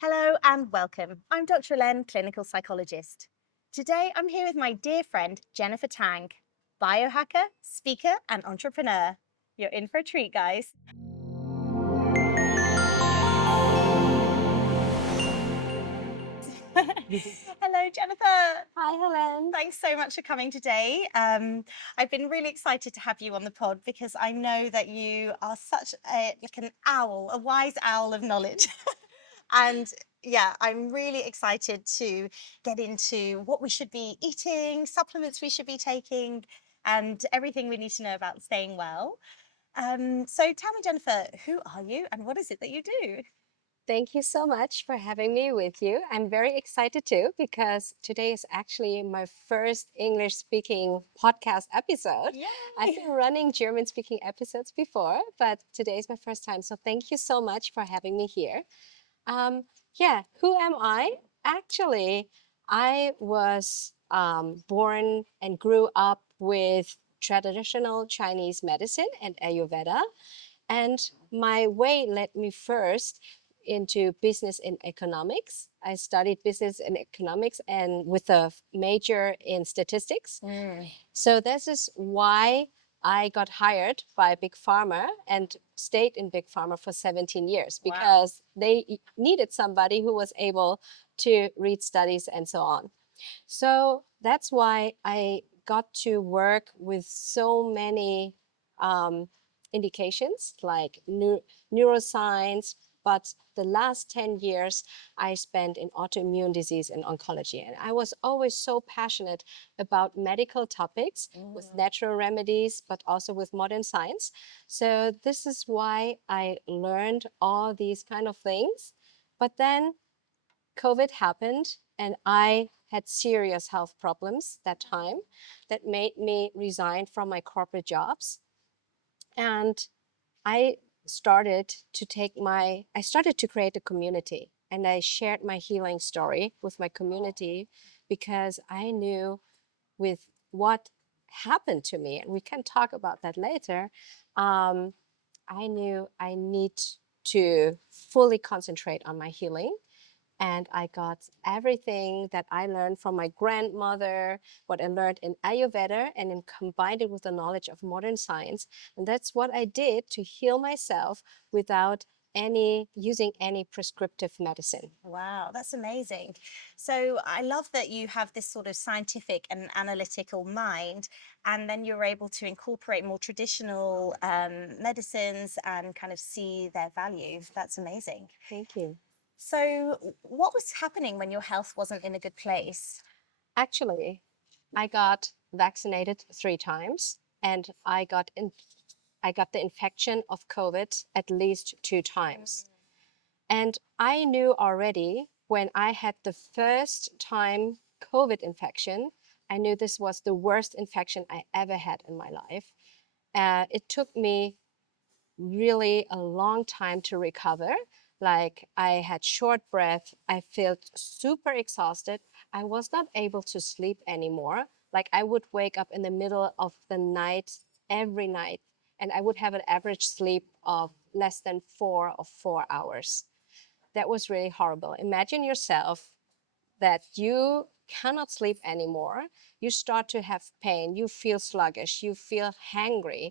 Hello and welcome. I'm Dr. Helene, clinical psychologist. Today I'm here with my dear friend Jennifer Tang, biohacker, speaker, and entrepreneur. You're in for a treat, guys. Hello, Jennifer. Hi, Helene. Thanks so much for coming today. I've been really excited to have you on the pod because I know that you are such an owl, a wise owl of knowledge. And yeah, I'm really excited to get into what we should be eating, supplements we should be taking, and everything we need to know about staying well. So tell me, Jennifer, who are you and what is it that you do? Thank you so much for having me with you. I'm very excited too because today is actually my first English speaking podcast episode. I've Yay! been running German speaking episodes before, but today is my first time. So thank you so much for having me here. Um, yeah, who am I? Actually, I was born and grew up with traditional Chinese medicine and Ayurveda. And my way led me first into business and economics. I studied business and economics and with a major in statistics. Mm, So this is why I got hired by Big Pharma and stayed in Big Pharma for 17 years wow. because they needed somebody who was able to read studies and so on. So that's why I got to work with so many um, indications like neuroscience. But the last 10 years I spent in autoimmune disease and oncology. And I was always so passionate about medical topics with natural remedies, but also with modern science. So this is why I learned all these kind of things. But then COVID happened and I had serious health problems that time that made me resign from my corporate jobs. And I I started to create a community and I shared my healing story with my community because I knew with what happened to me, and we can talk about that later, um, I knew I need to fully concentrate on my healing and I got everything that I learned from my grandmother, what I learned in Ayurveda, and then combined it with the knowledge of modern science. And that's what I did to heal myself without using any prescriptive medicine. Wow, that's amazing. So I love that you have this sort of scientific and analytical mind, and then you're able to incorporate more traditional medicines and kind of see their value. That's amazing. Thank you. So, what was happening when your health wasn't in a good place? Actually, I got vaccinated 3 times and I got the infection of COVID at least 2 times. And I knew already when I had the first time COVID infection, I knew this was the worst infection I ever had in my life. It took me really a long time to recover. Like I had short breath, I felt super exhausted. I was not able to sleep anymore. Like I would wake up in the middle of the night every night, and I would have an average sleep of less than 4 hours. That was really horrible. Imagine yourself that you cannot sleep anymore. You start to have pain, you feel sluggish, you feel hangry.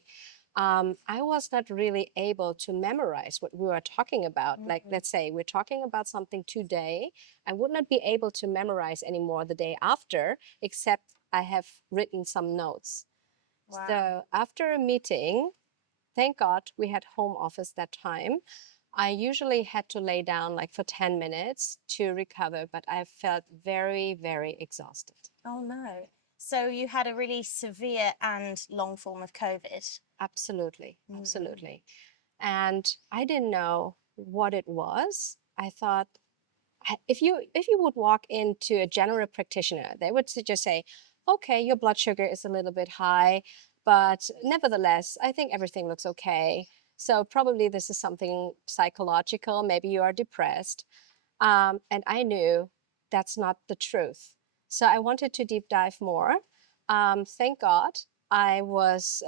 I was not really able to memorize what we were talking about. Like, let's say we're talking about something today, I would not be able to memorize anymore the day after, except I have written some notes. Wow. So after a meeting, thank God we had home office that time. I usually had to lay down like for 10 minutes to recover, but I felt very, very exhausted. Oh no. So you had a really severe and long form of COVID. Absolutely, Mm. absolutely. And I didn't know what it was. I thought if you would walk into a general practitioner, they would just say, "Okay, your blood sugar is a little bit high, but nevertheless, I think everything looks okay. So probably this is something psychological. Maybe you are depressed." And I knew that's not the truth. So I wanted to deep dive more. Thank God I was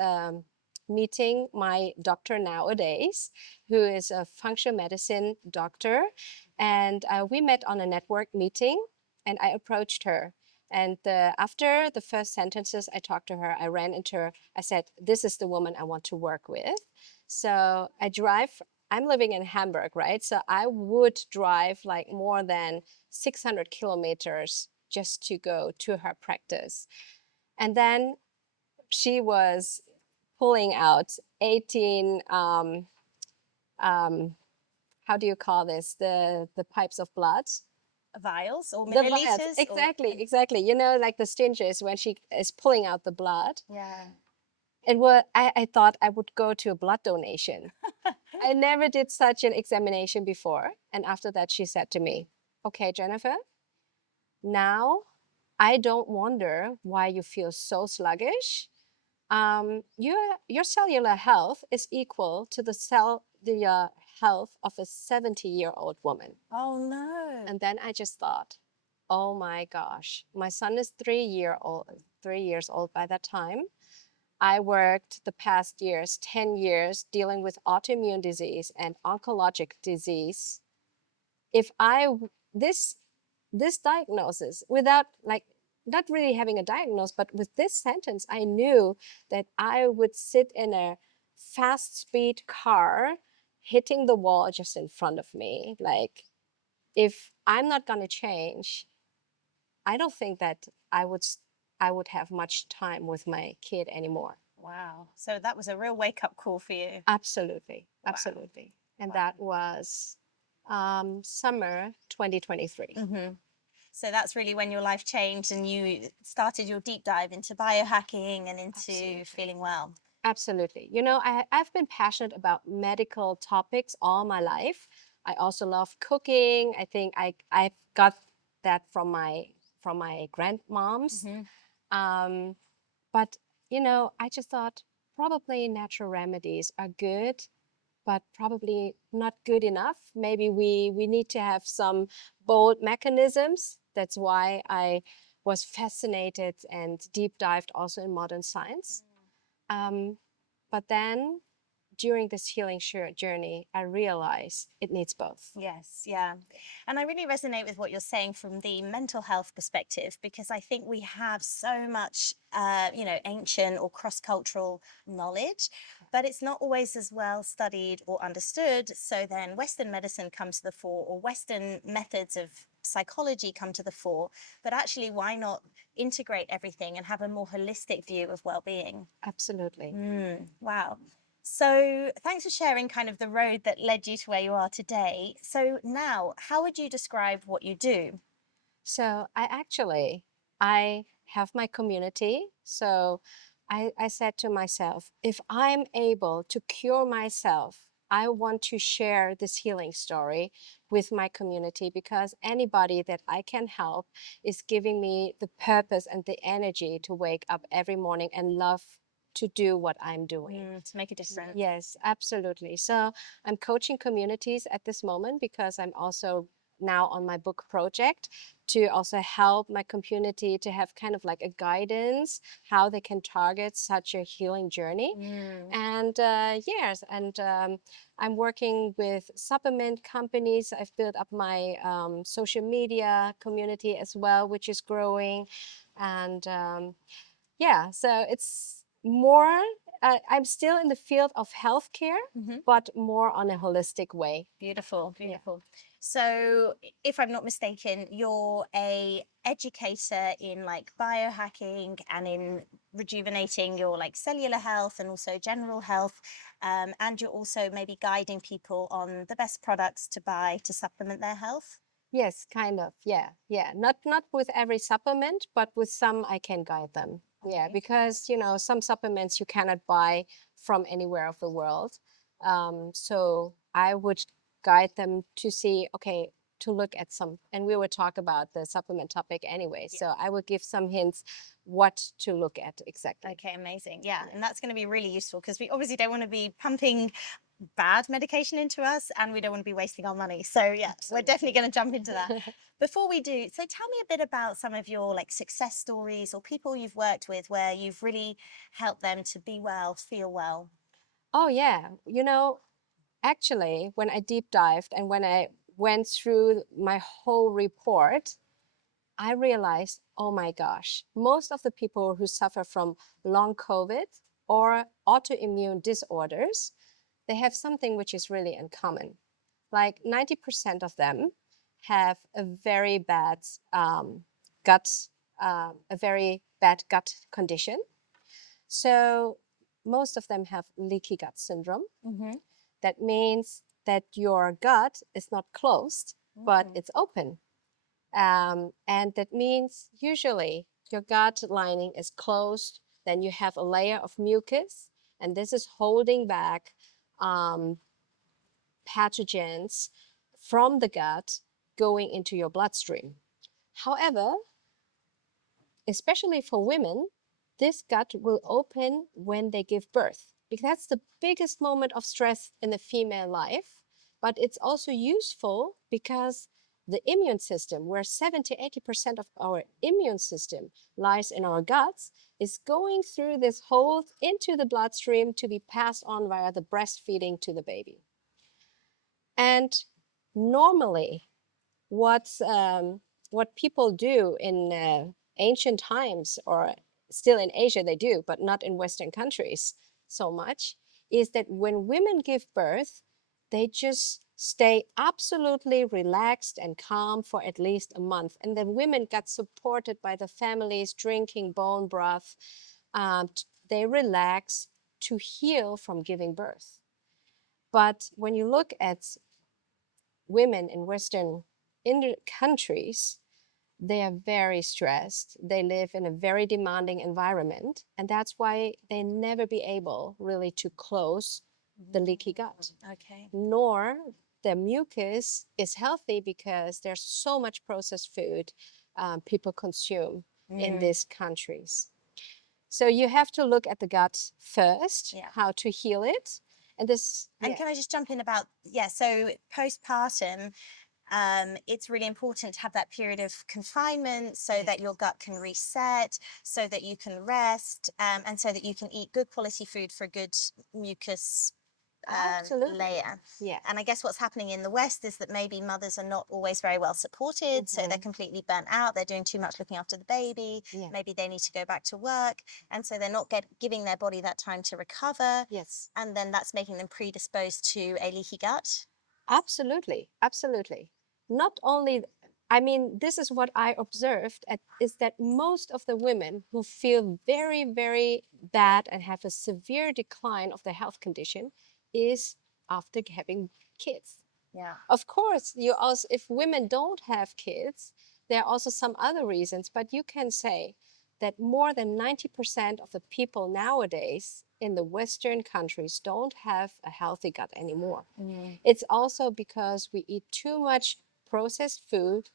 meeting my doctor nowadays, who is a functional medicine doctor. And we met on a network meeting, and I approached her. And after the first sentences I talked to her, I ran into her. I said, "This is the woman I want to work with." So I'm living in Hamburg, right? So I would drive like more than 600 kilometers just to go to her practice. And then she was pulling out 18, how do you call this? The pipes of blood. Vials or The vials, milliliters or exactly. You know, like the stinges when she is pulling out the blood. yeah. And what I thought I would go to a blood donation. I never did such an examination before. And after that, she said to me, "Okay, Jennifer, now I don't wonder why you feel so sluggish. Your cellular health is equal to the health of a 70-year-old woman." Oh no. And then I just thought, oh my gosh, my son is 3 years old by that time. I worked the past years, 10 years, dealing with autoimmune disease and oncologic disease. If I, this, this diagnosis, without like, not really having a diagnosis, but with this sentence, I knew that I would sit in a fast speed car hitting the wall just in front of me. Like, if I'm not going to change, I don't think that I would have much time with my kid anymore. Wow. So that was a real wake up call for you. Absolutely, Wow. absolutely. And Wow. that was summer 2023. Mm-hmm. So that's really when your life changed and you started your deep dive into biohacking and into Absolutely. feeling well. Absolutely. You know, I've been passionate about medical topics all my life. I also love cooking. I think I've got that from my grandmoms. Mm-hmm. Um, but you know, I just thought probably natural remedies are good, but probably not good enough. Maybe we need to have some bold mechanisms. That's why I was fascinated and deep dived also in modern science. Um, but then during this healing journey, I realized it needs both. Yes, yeah. And I really resonate with what you're saying from the mental health perspective, because I think we have so much, ancient or cross-cultural knowledge, but it's not always as well studied or understood. So then Western medicine comes to the fore, or Western methods of psychology come to the fore. But actually, why not integrate everything and have a more holistic view of well-being? Absolutely. Wow. So thanks for sharing kind of the road that led you to where you are today. So now, how would you describe what you do? So I have my community. So I said to myself, if I'm able to cure myself, I want to share this healing story with my community, because anybody that I can help is giving me the purpose and the energy to wake up every morning and love to do what I'm doing. To make a difference. Yes, absolutely. So I'm coaching communities at this moment because I'm also now on my book project to also help my community to have kind of like a guidance how they can target such a healing journey. And yes, and I'm working with supplement companies. I've built up my social media community as well, which is growing. And yeah, so it's more, I'm still in the field of healthcare, but more on a holistic way. Beautiful, Yeah. beautiful. So, if I'm not mistaken, you're a educator in like biohacking and in rejuvenating your like cellular health and also general health, and you're also maybe guiding people on the best products to buy to supplement their health. Yes, kind of. Yeah, yeah. Not with every supplement, but with some I can guide them. Yeah, Okay. because you know some supplements you cannot buy from anywhere of the world. So I would guide them to see, okay, to look at some, and we would talk about the supplement topic anyway. Yeah. So I would give some hints what to look at exactly. Okay, amazing. Yeah, and that's going to be really useful because we obviously don't want to be pumping bad medication into us and we don't want to be wasting our money. So yeah, we're definitely going to jump into that. Before we do, so tell me a bit about some of your like success stories or people you've worked with where you've really helped them to be well, feel well. Oh, yeah. Actually, when I deep dived and when I went through my whole report, I realized, oh my gosh, most of the people who suffer from long COVID or autoimmune disorders, they have something which is really uncommon. Like 90% of them have a very bad gut, a very bad gut condition. So most of them have leaky gut syndrome. Mm-hmm. That means that your gut is not closed, but it's open. And that means usually your gut lining is closed, then you have a layer of mucus, and this is holding back um, pathogens from the gut going into your bloodstream. However, especially for women, this gut will open when they give birth because that's the biggest moment of stress in the female life. But it's also useful because the immune system, where 70 80% of our immune system lies in our guts, is going through this hole into the bloodstream to be passed on via the breastfeeding to the baby. And normally, what's what people do in ancient times, or still in Asia they do, but not in Western countries so much, is that when women give birth, they just stay absolutely relaxed and calm for at least a month. And the women got supported by the families drinking bone broth. They relax to heal from giving birth. But when you look at women in Western countries, they are very stressed. They live in a very demanding environment, and that's why they never be able really to close the leaky gut. Okay. Nor the mucus is healthy because there's so much processed food people consume in these countries. So you have to look at the gut first, Yeah. how to heal it. And this, And yeah, can I just jump in about, so postpartum, it's really important to have that period of confinement so that your gut can reset, so that you can rest, and so that you can eat good quality food for a good mucus absolutely. layer. Yeah. And I guess what's happening in the West is that maybe mothers are not always very well supported, so they're completely burnt out. They're doing too much looking after the baby. Yeah. Maybe they need to go back to work, and so they're not giving their body that time to recover. Yes. And then that's making them predisposed to a leaky gut. Absolutely, absolutely. Not only, I mean, this is what I observed is that most of the women who feel very, very bad and have a severe decline of their health condition is after having kids. Yeah. Of course, you also, if women don't have kids, there are also some other reasons, but you can say that more than 90% of the people nowadays in the Western countries don't have a healthy gut anymore. It's also because we eat too much processed food.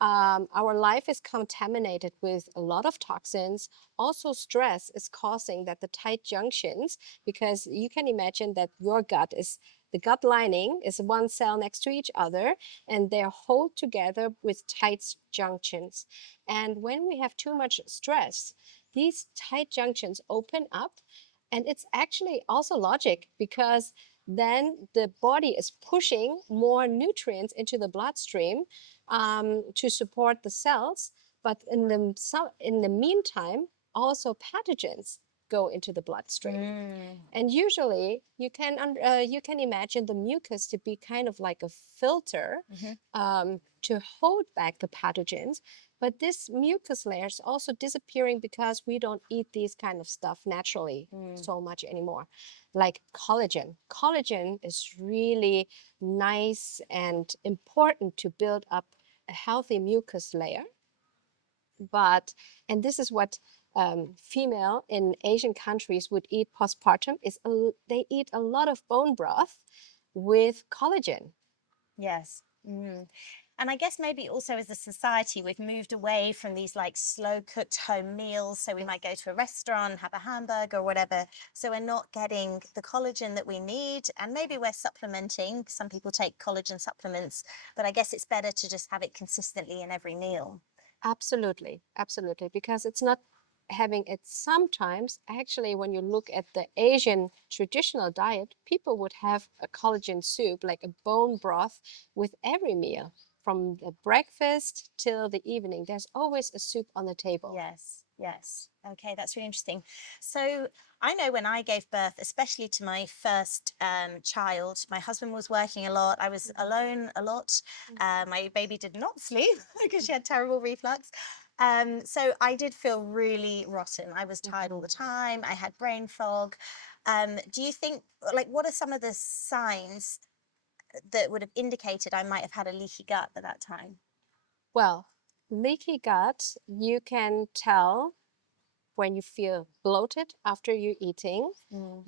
Our life is contaminated with a lot of toxins. Also, stress is causing that the tight junctions, because you can imagine that your gut is the gut lining is one cell next to each other, and they're hold together with tight junctions. And when we have too much stress, these tight junctions open up, and it's actually also logic because then the body is pushing more nutrients into the bloodstream to support the cells. But in the meantime, also pathogens go into the bloodstream. And usually you can imagine the mucus to be kind of like a filter to hold back the pathogens. But this mucus layer is also disappearing because we don't eat these kind of stuff naturally so much anymore. Like collagen. Collagen is really nice and important to build up a healthy mucus layer. But, and this is what female in Asian countries would eat postpartum, is they eat a lot of bone broth with collagen. Yes. And I guess maybe also as a society, we've moved away from these like slow cooked home meals. So we might go to a restaurant, have a hamburger or whatever. So we're not getting the collagen that we need. And maybe we're supplementing. Some people take collagen supplements, but I guess it's better to just have it consistently in every meal. Absolutely, absolutely, because it's not having it sometimes. Actually, when you look at the Asian traditional diet, people would have a collagen soup, like a bone broth, with every meal. From the breakfast till the evening, there's always a soup on the table. Yes, yes. Okay, that's really interesting. So I know when I gave birth, especially to my first child, my husband was working a lot. I was alone a lot. My baby did not sleep because she had terrible reflux. So I did feel really rotten. I was tired all the time. I had brain fog. Do you think, like, what are some of the signs that would have indicated I might have had a leaky gut at that time? Well, leaky gut, you can tell when you feel bloated after you're eating.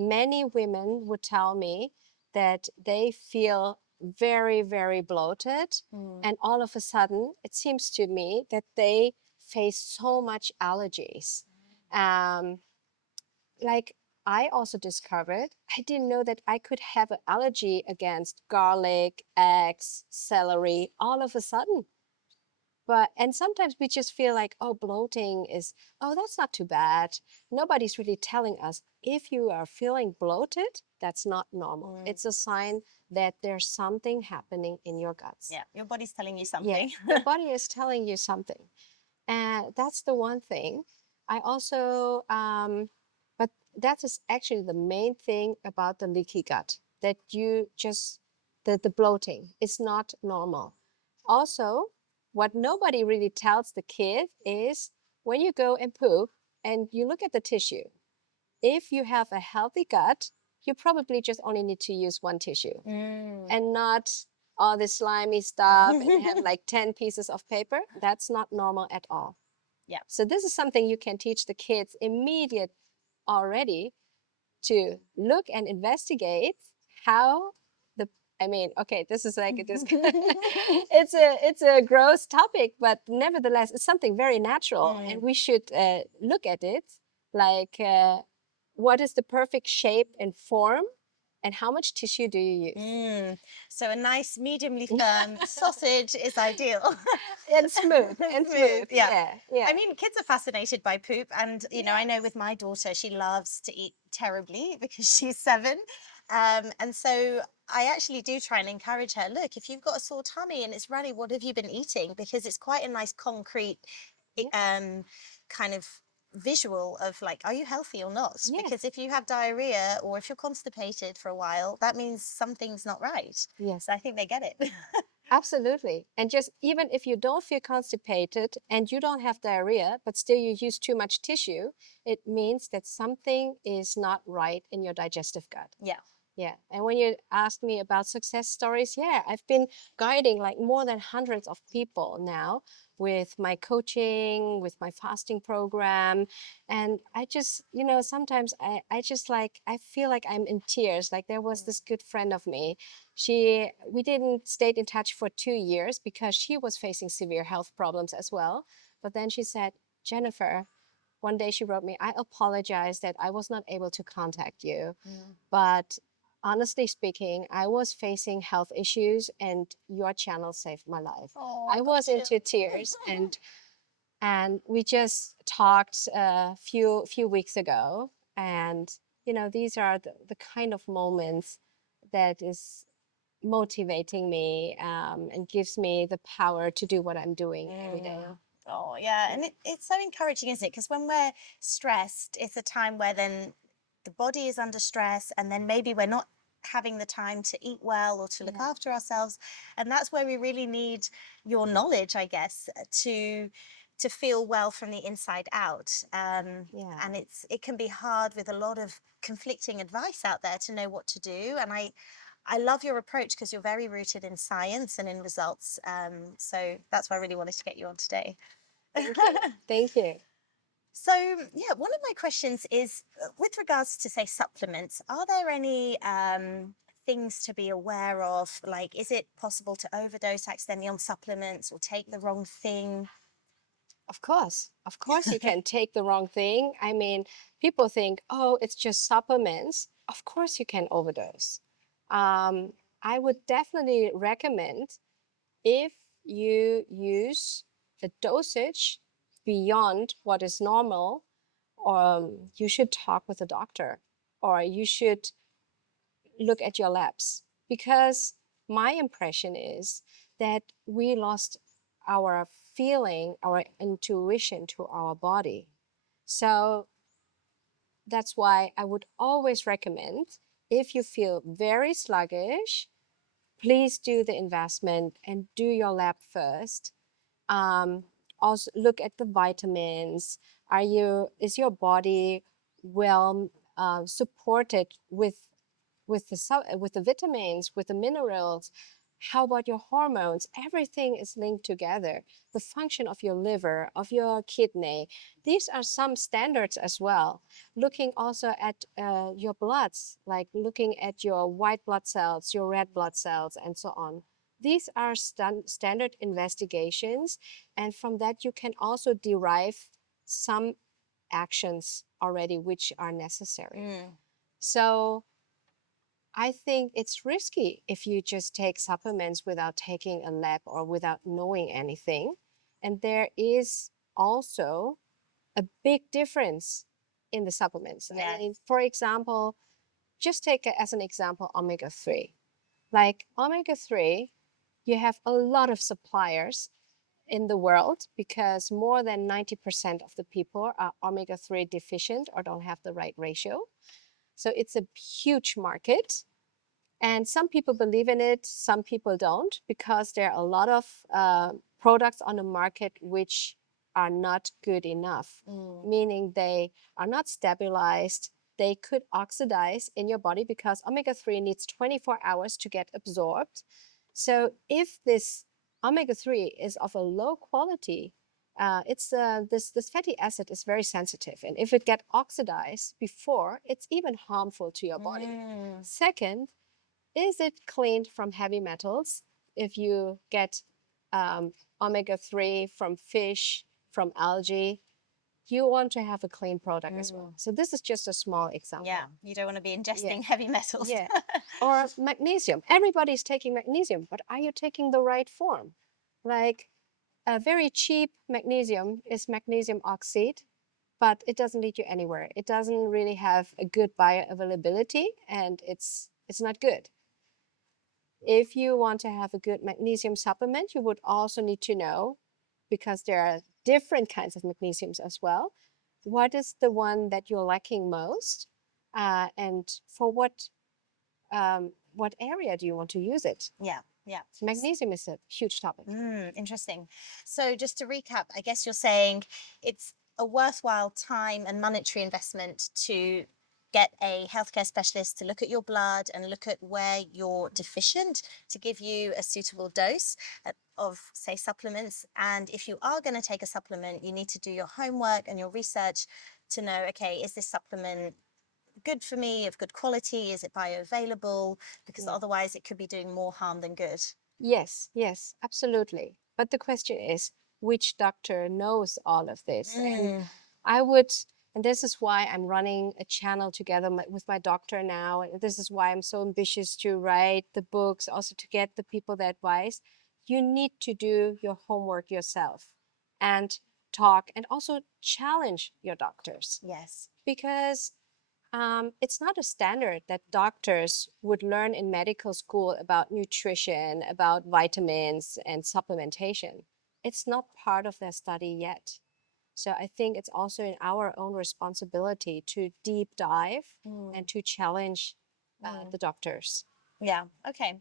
Many women would tell me that they feel very, very bloated. And all of a sudden, it seems to me that they face so much allergies. Um, like I also discovered, I didn't know that I could have an allergy against garlic, eggs, celery, all of a sudden. And sometimes we just feel like, oh, bloating is, oh, that's not too bad. Nobody's really telling us if you are feeling bloated, that's not normal. It's a sign that there's something happening in your guts. Yeah, your body's telling you Yeah, something. your body is telling you something. And that's the one thing. I also, but that is actually the main thing about the leaky gut, that you just, the bloating is not normal. Also, what nobody really tells the kid is when you go and poop and you look at the tissue, if you have a healthy gut, you probably just only need to use one tissue and not all this slimy stuff and have like 10 pieces of paper. That's not normal at all. Yeah. So this is something you can teach the kids immediate already to look and investigate how the I mean, okay, this is like it's a gross topic, but nevertheless, it's something very natural, and we should look at it like what is the perfect shape and form, and how much tissue do you use? So a nice mediumly firm sausage is ideal. And smooth, and smooth. Yeah. Yeah, yeah. I mean, kids are fascinated by poop, and you know, I know with my daughter, she loves to eat terribly because she's 7. And so I actually do try and encourage her. Look, if you've got a sore tummy and it's runny, what have you been eating? Because it's quite a nice concrete, kind of visual of like, are you healthy or not? Yes. Because if you have diarrhea or if you're constipated for a while, that means something's not right. Yes. So I think they get it. Absolutely. And just even if you don't feel constipated and you don't have diarrhea, but still you use too much tissue, it means that something is not right in your digestive gut. Yeah. Yeah. And when you asked me about success stories, yeah, I've been guiding like more than hundreds of people now with my coaching, with my fasting program. And I just, sometimes I just like, I feel like I'm in tears. Like there was this good friend of me. We didn't stay in touch for 2 years because she was facing severe health problems as well. But then she said, Jennifer, one day she wrote me, I apologize that I was not able to contact you. But honestly speaking, I was facing health issues and your channel saved my life. Oh, I was into tears and we just talked a few weeks ago. And, these are the kind of moments that is motivating me and gives me the power to do what I'm doing every day. Oh, yeah. And it's so encouraging, isn't it? Because when we're stressed, it's a time where then the body is under stress, and then maybe we're not having the time to eat well or to look after ourselves. And that's where we really need your knowledge, I guess, to feel well from the inside out. And it can be hard with a lot of conflicting advice out there to know what to do. And I love your approach because you're very rooted in science and in results. So that's why I really wanted to get you on today. Thank you. Thank you. So, yeah, one of my questions is with regards to, say, supplements, are there any things to be aware of? Like, is it possible to overdose accidentally on supplements or take the wrong thing? Of course you can take the wrong thing. I mean, people think, oh, it's just supplements. Of course you can overdose. I would definitely recommend if you use the dosage beyond what is normal, you should talk with a doctor, or you should look at your labs, because my impression is that we lost our feeling, our intuition to our body. So that's why I would always recommend, if you feel very sluggish, please do the investment and do your lab first. Um, Also look at the vitamins. Is your body well supported with the vitamins, with the minerals? How about your hormones? Everything is linked together. The function of your liver, of your kidney. These are some standards as well. Looking also at your bloods, like looking at your white blood cells, your red blood cells, and so on. These are standard investigations, and from that you can also derive some actions already which are necessary. So I think it's risky if you just take supplements without taking a lab or without knowing anything. And there is also a big difference in the supplements. Yes. I mean, for example, just take as an example omega 3. Like omega 3, you have a lot of suppliers in the world because more than 90% of the people are omega 3 deficient or don't have the right ratio. So it's a huge market. And some people believe in it, some people don't, because there are a lot of products on the market which are not good enough, meaning they are not stabilized. They could oxidize in your body because omega 3 needs 24 hours to get absorbed. So if this omega 3 is of a low quality, this fatty acid is very sensitive, and if it get oxidized before, it's even harmful to your body. Second, is it cleaned from heavy metals? If you get omega 3 from fish, from algae, you want to have a clean product as well. So this is just a small example. Yeah, you don't want to be ingesting heavy metals. Yeah. Or magnesium. Everybody's taking magnesium, but are you taking the right form? Like a very cheap magnesium is magnesium oxide, but it doesn't lead you anywhere. It doesn't really have a good bioavailability, and it's not good. If you want to have a good magnesium supplement, you would also need to know, because there are different kinds of magnesiums as well, what is the one that you're lacking most, and for what area do you want to use it? Yeah, yeah. Magnesium is a huge topic. Interesting. So just to recap, I guess you're saying it's a worthwhile time and monetary investment to get a healthcare specialist to look at your blood and look at where you're deficient to give you a suitable dose of, say, supplements. And if you are going to take a supplement, you need to do your homework and your research to know, okay, is this supplement good for me, of good quality? Is it bioavailable? Because otherwise it could be doing more harm than good. Yes, yes, absolutely. But the question is, which doctor knows all of this? And I would, and this is why I'm running a channel together with my doctor now. And this is why I'm so ambitious to write the books, also to get the people the advice. You need to do your homework yourself and talk and also challenge your doctors. Yes. Because it's not a standard that doctors would learn in medical school about nutrition, about vitamins and supplementation. It's not part of their study yet. So I think it's also in our own responsibility to deep dive and to challenge the doctors. Yeah, okay.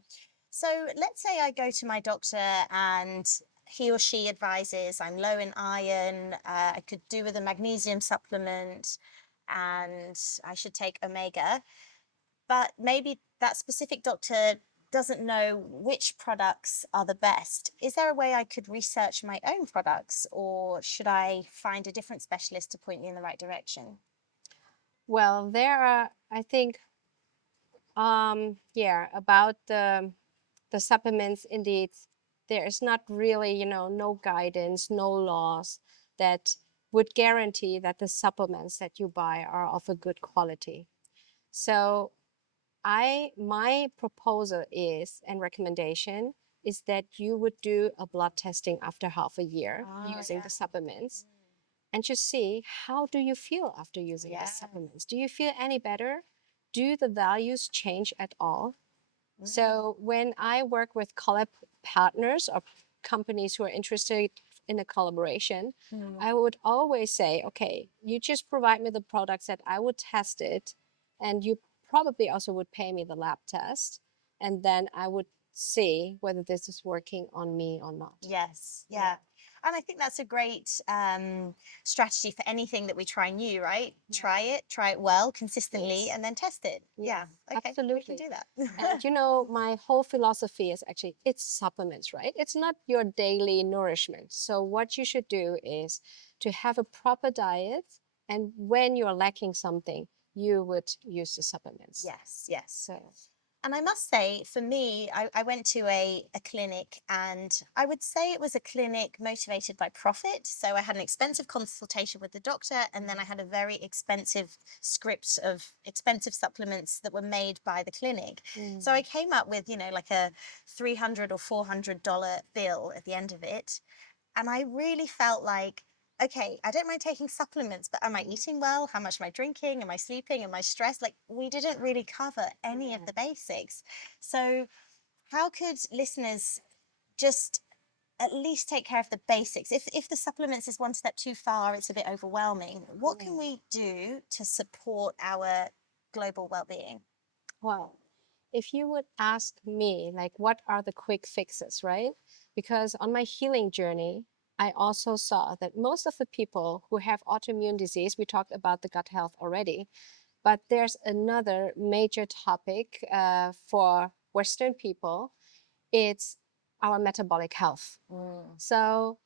So let's say I go to my doctor and he or she advises I'm low in iron, I could do with a magnesium supplement, and I should take omega. But maybe that specific doctor doesn't know which products are the best. Is there a way I could research my own products, or should I find a different specialist to point me in the right direction? Well, there are, I think, about the supplements, indeed, there is not really, no guidance, no laws that would guarantee that the supplements that you buy are of a good quality. So my proposal is, and recommendation is, that you would do a blood testing after half a year using the supplements. and just see, how do you feel after using the supplements? Do you feel any better? Do the values change at all? So when I work with collab partners or companies who are interested in a collaboration, I would always say, okay, you just provide me the products that I would test it, and you probably also would pay me the lab test, and then I would see whether this is working on me or not. Yes, yeah. And I think that's a great strategy for anything that we try new, right? Try it well, consistently, and then test it. Yeah, okay, absolutely. we can do that. And you know, my whole philosophy is actually it's supplements, right? It's not your daily nourishment. So what you should do is to have a proper diet, and when you're lacking something, you would use the supplements. Yes, yes. So And I must say, for me, I went to a clinic, and I would say it was a clinic motivated by profit. So I had an expensive consultation with the doctor, and then I had a very expensive script of expensive supplements that were made by the clinic. So I came up with, like a $300 or $400 bill at the end of it. And I really felt like, okay, I don't mind taking supplements, but am I eating well? How much am I drinking? Am I sleeping? Am I stressed? Like, we didn't really cover any of the basics. So how could listeners just at least take care of the basics? If the supplements is one step too far, it's a bit overwhelming. What can we do to support our global well-being? well, if you would ask me, like, what are the quick fixes, right? Because on my healing journey, I also saw that most of the people who have autoimmune disease, we talked about the gut health already, but there's another major topic for Western people. It's our metabolic health. So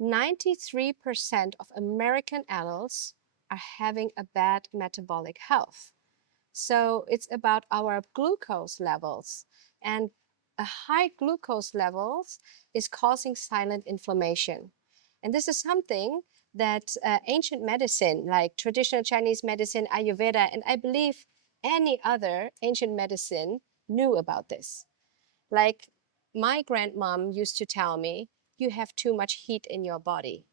93% of American adults are having a bad metabolic health. So it's about our glucose levels. And a high glucose levels is causing silent inflammation. And this is something that ancient medicine, like traditional Chinese medicine, Ayurveda, and I believe any other ancient medicine knew about this. Like my grandmom used to tell me, you have too much heat in your body.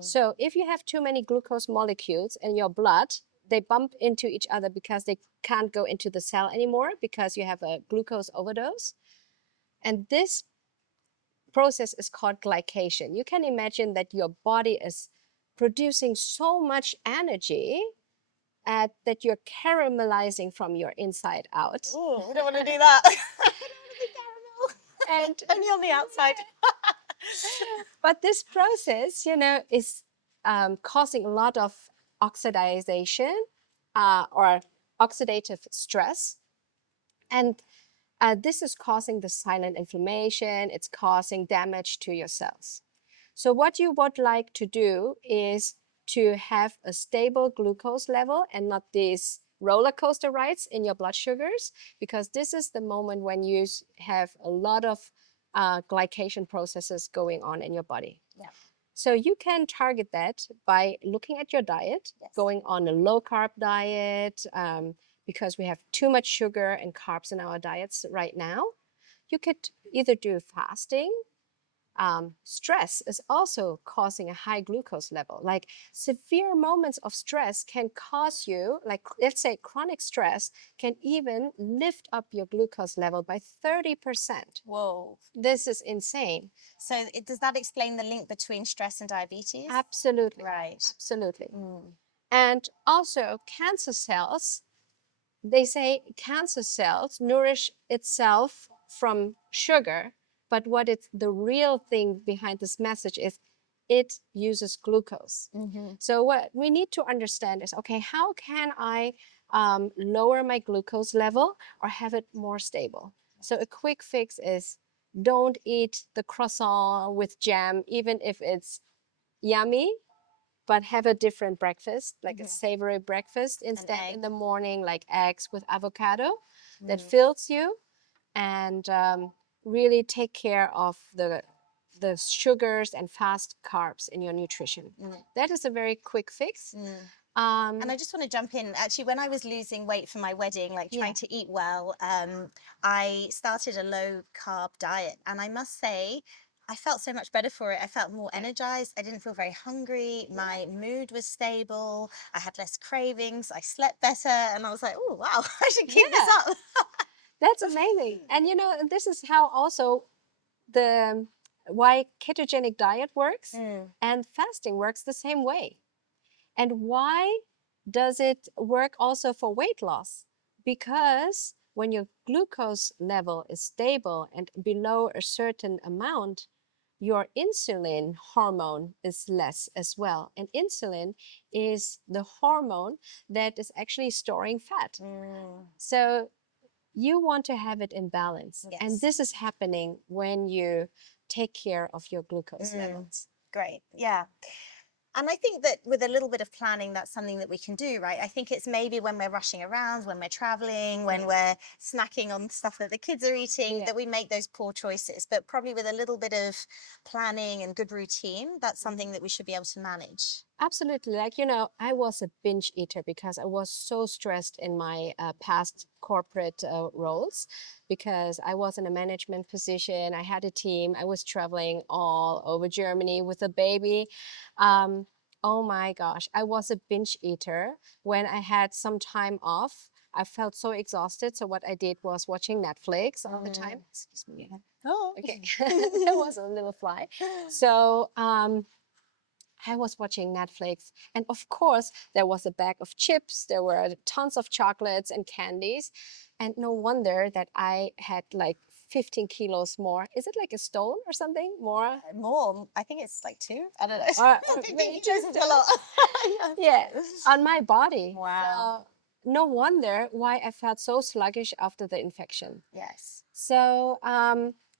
So if you have too many glucose molecules in your blood, they bump into each other because they can't go into the cell anymore because you have a glucose overdose. And this process is called glycation. You can imagine that your body is producing so much energy that you're caramelizing from your inside out. Oh, we don't want to do that. I don't want to be caramel. And only on the outside. but this process, is causing a lot of oxidization or oxidative stress. And this is causing the silent inflammation. It's causing damage to your cells. So what you would like to do is to have a stable glucose level and not these roller coaster rides in your blood sugars, because this is the moment when you have a lot of glycation processes going on in your body. Yeah. So you can target that by looking at your diet, going on a low carb diet, because we have too much sugar and carbs in our diets right now. You could either do fasting. Stress is also causing a high glucose level. Like severe moments of stress can cause you, like let's say chronic stress can even lift up your glucose level by 30%. Whoa. This is insane. So does that explain the link between stress and diabetes? Absolutely. Right. Absolutely. And also cancer cells, they say cancer cells nourish itself from sugar, but what it's the real thing behind this message is it uses glucose. So what we need to understand is, okay, how can I lower my glucose level or have it more stable? So a quick fix is don't eat the croissant with jam, even if it's yummy, but have a different breakfast, like a savory breakfast instead in the morning, like eggs with avocado that fills you, and really take care of the sugars and fast carbs in your nutrition. That is a very quick fix. And I just want to jump in. Actually, when I was losing weight for my wedding, like trying to eat well, I started a low carb diet. And I must say, I felt so much better for it. I felt more Yeah. energized. I didn't feel very hungry. Yeah. My mood was stable. I had less cravings. I slept better. And I was like, oh, wow, I should keep this Yeah. up. That's amazing. And this is how also the why ketogenic diet works Mm, and fasting works the same way. And why does it work also for weight loss? Because when your glucose level is stable and below a certain amount, your insulin hormone is less as well. And insulin is the hormone that is actually storing fat. mm, So you want to have it in balance. And yes. this is happening when you take care of your glucose Mm, levels. great. Yeah. And I think that with a little bit of planning, that's something that we can do, right? I think it's maybe when we're rushing around, when we're traveling, when Yeah. we're snacking on stuff that the kids are eating, Yeah. that we make those poor choices. But probably with a little bit of planning and good routine, that's something that we should be able to manage. Absolutely. Like, I was a binge eater because I was so stressed in my past corporate roles because I was in a management position. I had a team. I was traveling all over Germany with a baby. Um, oh my gosh, I was a binge eater. When I had some time off, I felt so exhausted. So what I did was watching Netflix all the time. Excuse me. Oh. Okay, there was a little fly. So I was watching Netflix, and of course, there was a bag of chips, there were tons of chocolates and candies, and no wonder that I had like 15 kilos more. Is it like a stone or something more? More. I think it's like two. I don't know. Or 15 maybe kilos just is a lot. yeah, Yes. on my body. Wow. So no wonder why I felt so sluggish after the infection. Yes. So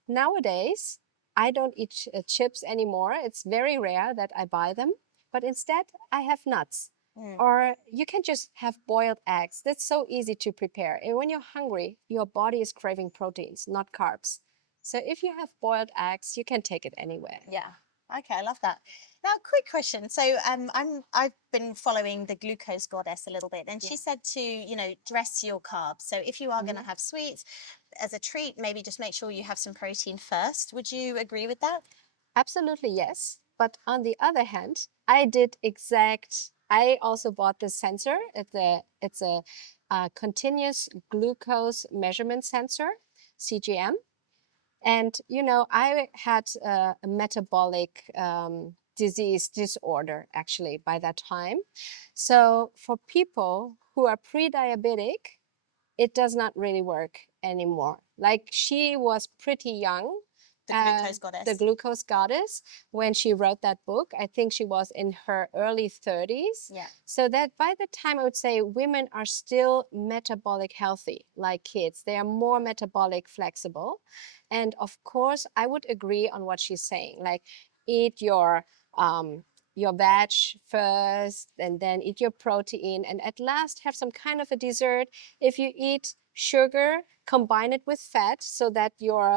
nowadays, I don't eat chips anymore. It's very rare that I buy them, but instead I have nuts. Mm. Or you can just have boiled eggs. That's so easy to prepare. And when you're hungry, your body is craving proteins, not carbs. So if you have boiled eggs, you can take it anywhere. Yeah. Okay, I love that. Now, quick question. So, I've been following the glucose goddess a little bit, and Yeah. she said to, dress your carbs. So, if you are going to Mhm. have sweets as a treat, maybe just make sure you have some protein first. Would you agree with that? Absolutely, yes. But on the other hand, I also bought this sensor. It's a continuous glucose measurement sensor, CGM. And, I had a metabolic disease disorder actually by that time. So for people who are pre-diabetic, it does not really work anymore. Like she was pretty young, The glucose the goddess. glucose goddess, when she wrote that book. I think she was in her early 30s. Yeah. So that by the time I would say women are still metabolic healthy, like kids, they are more metabolic flexible. And of course, I would agree on what she's saying. Like eat your veg first and then eat your protein and at last have some kind of a dessert. If you eat sugar, combine it with fat so that your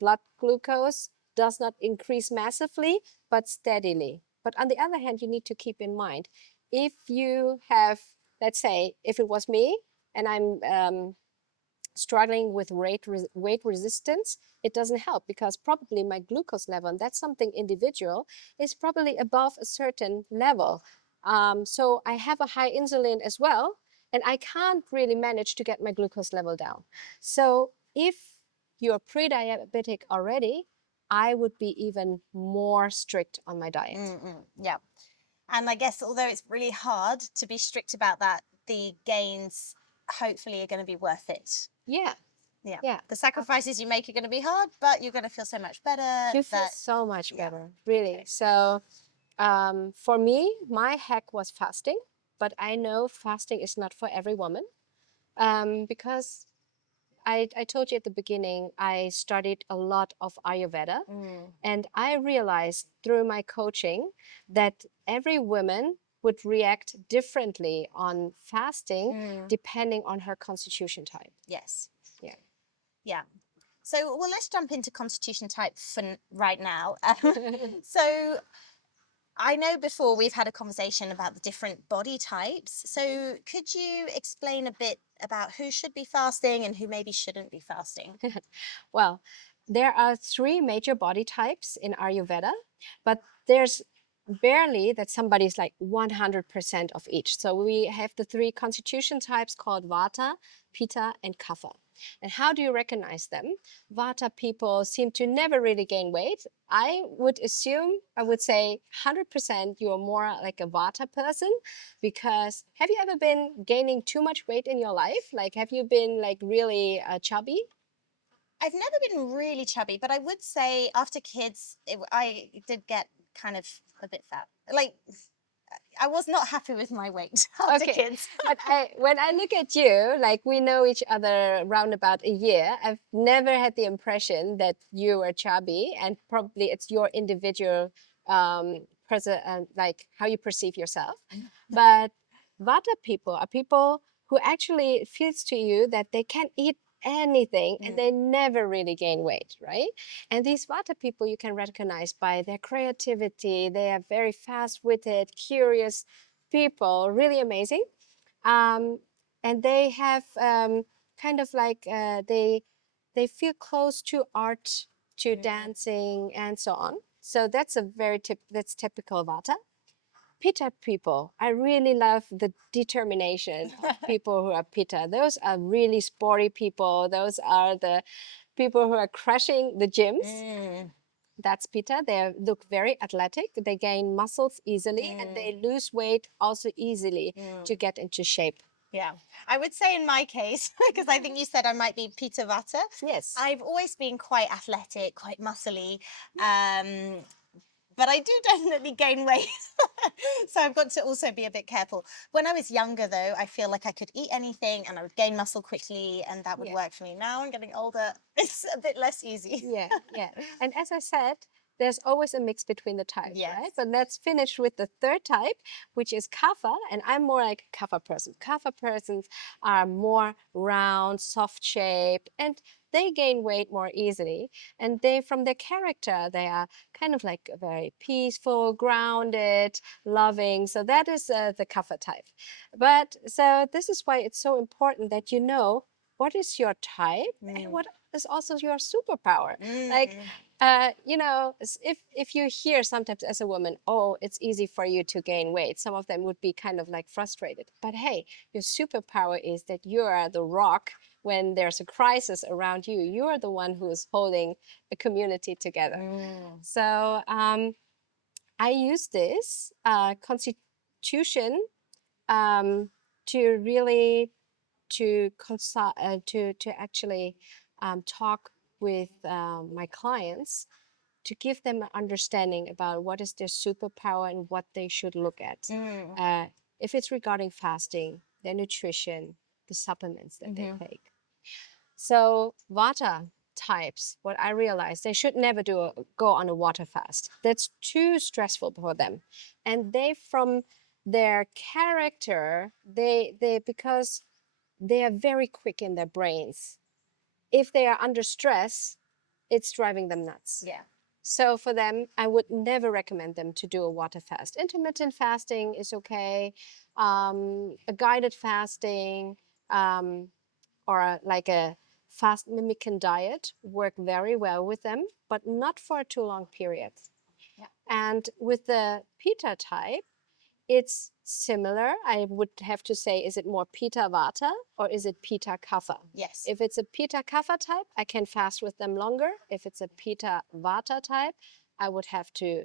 blood glucose does not increase massively, but steadily. But on the other hand, you need to keep in mind, if you have, let's say, if it was me and I'm struggling with weight resistance, it doesn't help because probably my glucose level, and that's something individual, is probably above a certain level. So I have a high insulin as well, and I can't really manage to get my glucose level down. So if you're pre-diabetic already, I would be even more strict on my diet. Yeah. And I guess although it's really hard to be strict about that, the gains hopefully are going to be worth it. Yeah, Yeah. yeah. The sacrifices you make are going to be hard, but you're going to feel so much better You feel that, so much yeah. better, really. Okay. So for me, my hack was fasting, but I know fasting is not for every woman because I told you at the beginning, I studied a lot of Ayurveda, Mm, and I realized through my coaching that every woman would react differently on fasting mm, depending on her constitution type. yes. Yeah. Yeah. So, well, let's jump into constitution type for right now. So, I know before we've had a conversation about the different body types. So, could you explain a bit about who should be fasting and who maybe shouldn't be fasting? Well, there are three major body types in Ayurveda, but there's barely that somebody's like 100% of each. So we have the three constitution types called Vata, Pitta, and Kapha. And how do you recognize them? Vata people seem to never really gain weight. I would assume, I would say 100% you are more like a Vata person, because have you ever been gaining too much weight in your life? Like, have you been like really chubby? I've never been really chubby, but I would say after kids, I did get kind of a bit fat. Like, I was not happy with my weight after Okay, kids. but when I look at you, like we know each other around about a year, I've never had the impression that you were chubby, and probably it's your individual like how you perceive yourself. But Vata people are people who actually it feels to you that they can eat anything and they never really gain weight, right? And these Vata people you can recognize by their creativity. They are very fast-witted, curious people, really amazing. Um, and they have kind of like they feel close to art, to dancing, and so on. So that's a that's typical Vata. Pitta people, I really love the determination of people who are Pitta. Those are really sporty people. Those are the people who are crushing the gyms. That's Pitta. They look very athletic. They gain muscles easily and they lose weight also easily to get into shape. Yeah, I would say in my case, because I think you said I might be Peter Vata. Yes. I've always been quite athletic, quite muscly, but I do definitely gain weight. So I've got to also be a bit careful. When I was younger, though, I feel like I could eat anything and I would gain muscle quickly, and that would work for me. Now I'm getting older, it's a bit less easy. Yeah, yeah. And as I said, there's always a mix between the types, right? But let's finish with the third type, which is Kapha, and I'm more like a Kapha person. Kapha persons are more round, soft shaped, and they gain weight more easily. And they, from their character, they are kind of like very peaceful, grounded, loving. So that is the Kapha type. But so this is why it's so important that you know what is your type and what is also your superpower. Like, you know, if you hear sometimes as a woman, oh, it's easy for you to gain weight, some of them would be kind of like frustrated. But hey, your superpower is that you are the rock when there's a crisis around you. You are the one who is holding a community together. So I use this constitution to really to actually talk with my clients to give them an understanding about what is their superpower and what they should look at. If it's regarding fasting, their nutrition, the supplements that they take. So Vata types, what I realized, they should never go on a water fast. That's too stressful for them. And they, from their character, they because they are very quick in their brains. If they are under stress, it's driving them nuts. Yeah. So for them, I would never recommend them to do a water fast. Intermittent fasting is okay. A guided fasting or like a fast mimicking diet work very well with them, but not for a too long period. Yeah. And with the Pitta type, it's similar. I would have to say, is it more Pitta Vata or is it Pitta Kapha? Yes. If it's a Pitta Kapha type, I can fast with them longer. If it's a Pitta Vata type, I would have to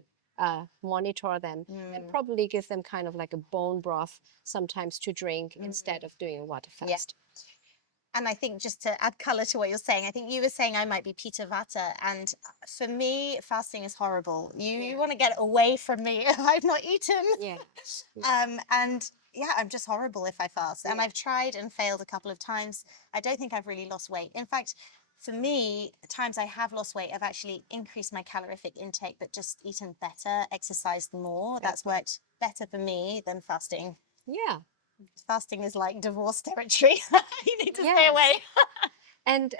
monitor them and probably give them kind of like a bone broth sometimes to drink instead of doing a water fast. And I think just to add color to what you're saying, I think you were saying I might be Peter Vata, and for me, fasting is horrible. You want to get away from me if I've not eaten. Yeah. And yeah, I'm just horrible if I fast. And I've tried and failed a couple of times. I don't think I've really lost weight. In fact, for me, the times I have lost weight, I've actually increased my calorific intake, but just eaten better, exercised more. That's worked better for me than fasting. Yeah. Fasting is like divorce territory. You need to stay Yes. away. And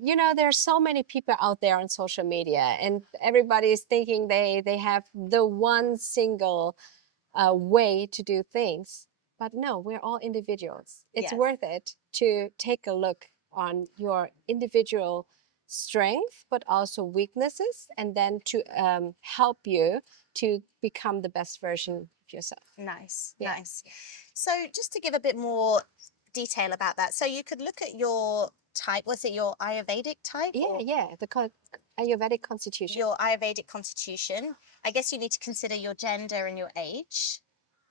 you know, there's so many people out there on social media, and everybody's thinking they have the one single way to do things. But no, we're all individuals. It's Yes. worth it to take a look on your individual strength, but also weaknesses, and then to help you to become the best version of yourself. Nice, Yeah. nice. So just to give a bit more detail about that, so you could look at your type. Was it your Ayurvedic type Yeah, or yeah, the Ayurvedic constitution. your Ayurvedic constitution? I guess you need to consider your gender and your age.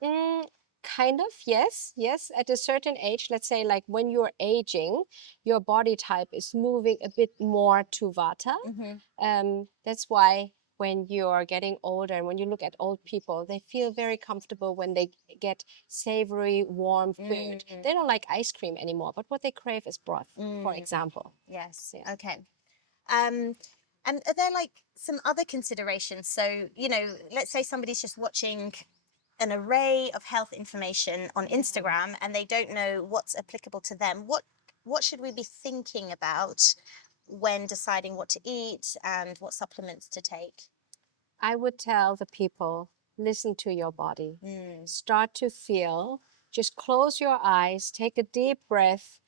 Mm, kind of, yes, yes. At a certain age, let's say like when you're aging, your body type is moving a bit more to Vata. That's why when you're getting older and when you look at old people, they feel very comfortable when they get savory, warm food. They don't like ice cream anymore, but what they crave is broth, for example. Yes. Yeah. Okay. And are there like some other considerations? So, you know, let's say somebody's just watching an array of health information on Instagram and they don't know what's applicable to them. What should we be thinking about when deciding what to eat and what supplements to take? I would tell the people, listen to your body. Start to feel. Just close your eyes, take a deep breath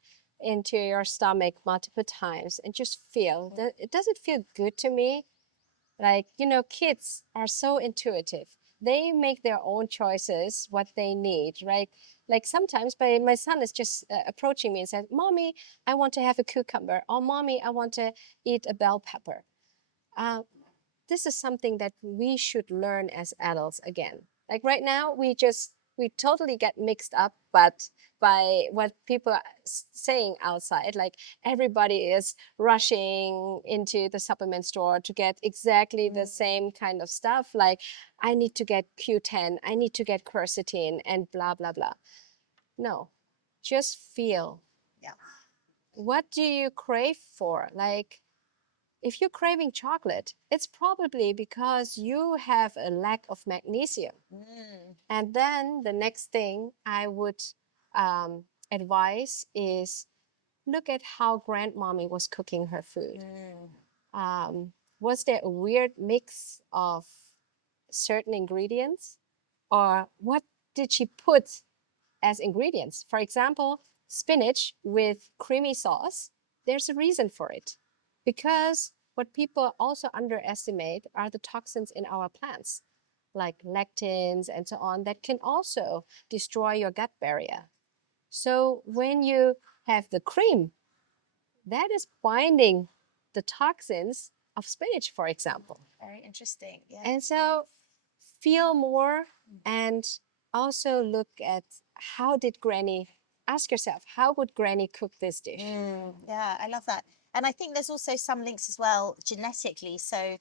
into your stomach multiple times and just feel. Does it feel good to me? Like, you know, kids are so intuitive. They make their own choices, what they need, right? Like sometimes my son is just approaching me and says, Mommy, I want to have a cucumber. Or Mommy, I want to eat a bell pepper. Uh, this is something that we should learn as adults again. Like right now, we totally get mixed up, but by what people are saying outside, like everybody is rushing into the supplement store to get exactly the same kind of stuff. Like I need to get Q10, I need to get quercetin, and blah blah blah. No, just feel. Yeah. What do you crave for? Like if you're craving chocolate, it's probably because you have a lack of magnesium. And then the next thing I would advise is look at how grandmommy was cooking her food. Was there a weird mix of certain ingredients? Or what did she put as ingredients? For example, spinach with creamy sauce, there's a reason for it. Because what people also underestimate are the toxins in our plants, like lectins and so on, that can also destroy your gut barrier. So when you have the cream, that is binding the toxins of spinach, for example. Very interesting. Yeah. And so feel more and also look at ask yourself, how would Granny cook this dish? Yeah, I love that. And I think there's also some links as well genetically. So,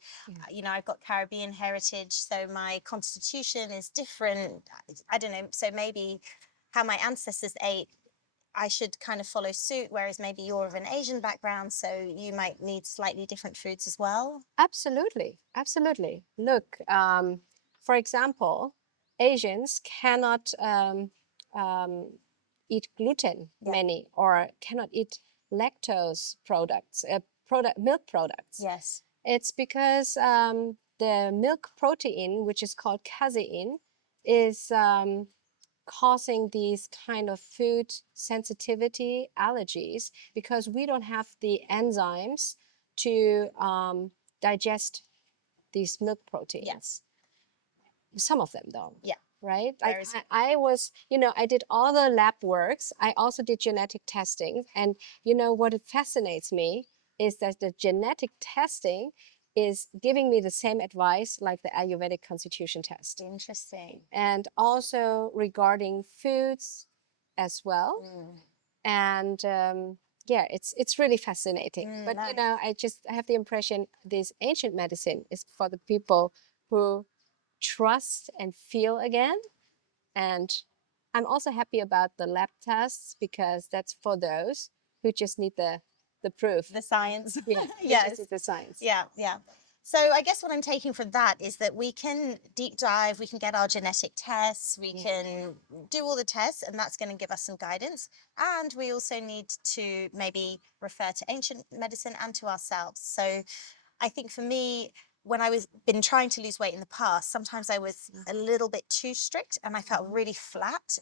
you know, I've got Caribbean heritage, so my constitution is different. I don't know. So maybe how my ancestors ate, I should kind of follow suit, whereas maybe you're of an Asian background, so you might need slightly different foods as well. Absolutely, absolutely. Look, for example, Asians cannot um, eat gluten, many, or cannot eat lactose products, milk products. Yes. It's because the milk protein, which is called casein, is causing these kind of food sensitivity allergies because we don't have the enzymes to digest these milk proteins. Yes. Some of them though. Yeah. Right? Like I was, you know, I did all the lab works. I also did genetic testing. And you know what it fascinates me is that the genetic testing is giving me the same advice like the Ayurvedic constitution test. Interesting. And also regarding foods as well. And yeah, it's really fascinating. But nice. you know, I have the impression this ancient medicine is for the people who trust and feel again. And I'm also happy about the lab tests because that's for those who just need the proof. The science. Yeah, Yes. just need the science. Yeah, yeah. So I guess what I'm taking from that is that we can deep dive, we can get our genetic tests, we can do all the tests, and that's going to give us some guidance. And we also need to maybe refer to ancient medicine and to ourselves. So I think for me, when I was been trying to lose weight in the past, sometimes I was a little bit too strict and I felt really flat.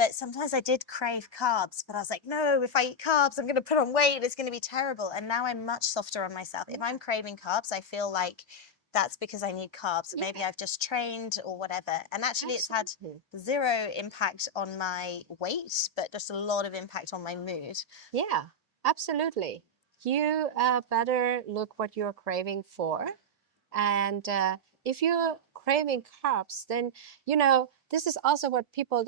but sometimes I did crave carbs, but I was like, no, if I eat carbs, I'm going to put on weight. It's going to be terrible. And now I'm much softer on myself. If I'm craving carbs, I feel like that's because I need carbs. Yeah. Maybe I've just trained or whatever. And actually, it's had Absolutely. zero impact on my weight, but just a lot of impact on my mood. Yeah, absolutely. You better look what you're craving for. And if you're craving carbs, then, this is also what people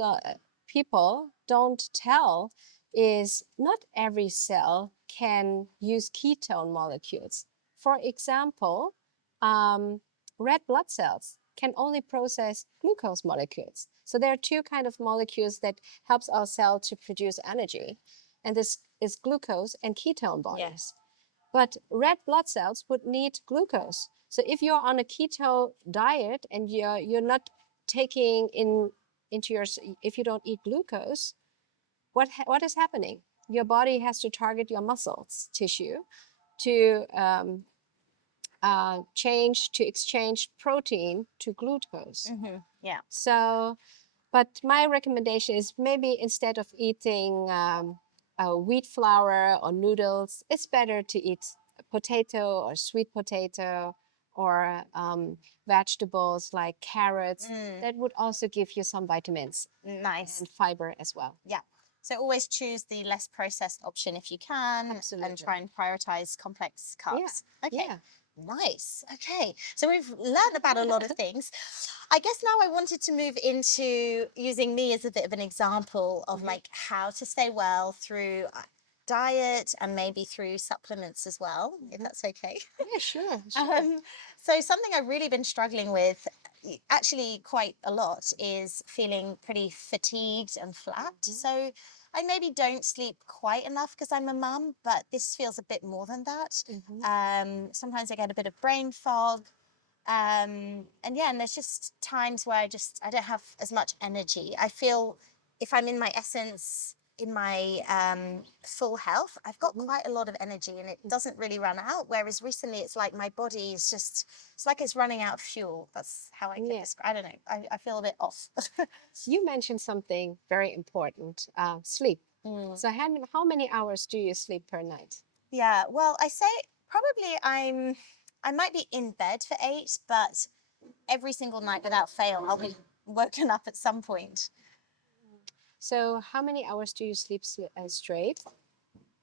don't tell is not every cell can use ketone molecules. For example, um, red blood cells can only process glucose molecules. So there are two kind of molecules that helps our cell to produce energy. And this is glucose and ketone bodies. Yes. But red blood cells would need glucose. So if you're on a keto diet and you're not taking into your, if you don't eat glucose, what is happening? Your body has to target your muscles tissue to exchange protein to glucose. Yeah. So, but my recommendation is maybe instead of eating wheat flour or noodles, it's better to eat potato or sweet potato or vegetables like carrots. That would also give you some vitamins Nice. and fiber as well. Yeah. So always choose the less processed option if you can, Absolutely. and try and prioritize complex carbs. Yeah. Okay. Yeah. Nice. Okay. So we've learned about a lot of things. I guess now I wanted to move into using me as a bit of an example of like how to stay well through diet and maybe through supplements as well, if that's okay. Yeah, sure. Sure. So something I've really been struggling with actually quite a lot is feeling pretty fatigued and flat. So I maybe don't sleep quite enough because I'm a mum, but this feels a bit more than that. Sometimes I get a bit of brain fog. And yeah, and there's just times where I don't have as much energy. I feel if I'm in my essence, in my full health, I've got quite a lot of energy and it doesn't really run out. Whereas recently it's like my body is just, it's like it's running out of fuel. That's how I can describe. I don't know. I feel a bit off. You mentioned something very important, sleep. So how many hours do you sleep per night? Yeah, well, I say probably I might be in bed for 8, but every single night without fail, I'll be woken up at some point. So how many hours do you sleep straight?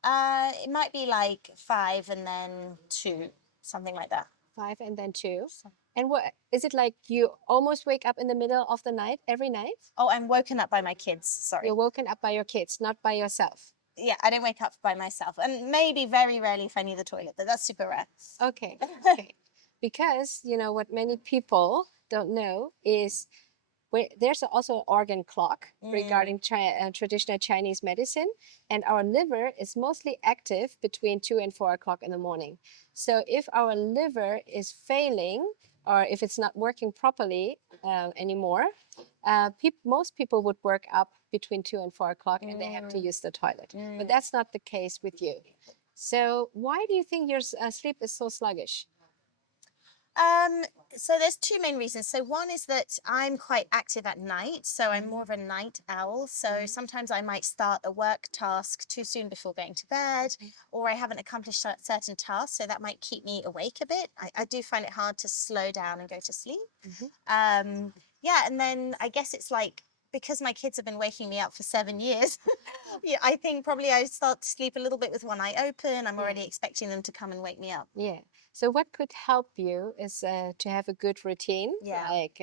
It might be like 5 and then 2, something like that. 5 and then 2. And what is it like? You almost wake up in the middle of the night every night? Oh, I'm woken up by my kids. Sorry. You're woken up by your kids, not by yourself. Yeah, I don't wake up by myself, and maybe very rarely if I need the toilet, but that's super rare. Okay. Okay. Because what many people don't know is there's also an organ clock regarding traditional Chinese medicine, and our liver is mostly active between 2 and 4 o'clock in the morning. So if our liver is failing, or if it's not working properly anymore, most people would work up between 2 and 4 o'clock and they have to use the toilet. But that's not the case with you. So why do you think your sleep is so sluggish? So there's 2 main reasons. So one is that I'm quite active at night, so I'm more of a night owl. So sometimes I might start a work task too soon before going to bed, or I haven't accomplished certain tasks, so that might keep me awake a bit. I do find it hard to slow down and go to sleep. Yeah, and then I guess it's like, because my kids have been waking me up for 7 years, yeah, I think probably I start to sleep a little bit with one eye open. I'm already expecting them to come and wake me up. Yeah. So what could help you is to have a good routine, like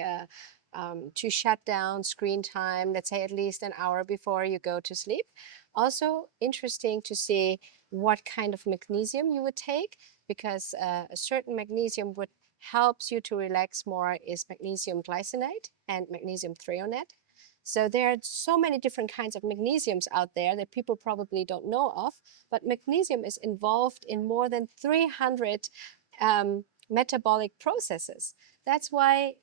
to shut down screen time, let's say at least an hour before you go to sleep. Also interesting to see what kind of magnesium you would take, because a certain magnesium would helps you to relax more is magnesium glycinate and magnesium threonate. So there are so many different kinds of magnesiums out there that people probably don't know of, but magnesium is involved in more than 300 metabolic processes. That's why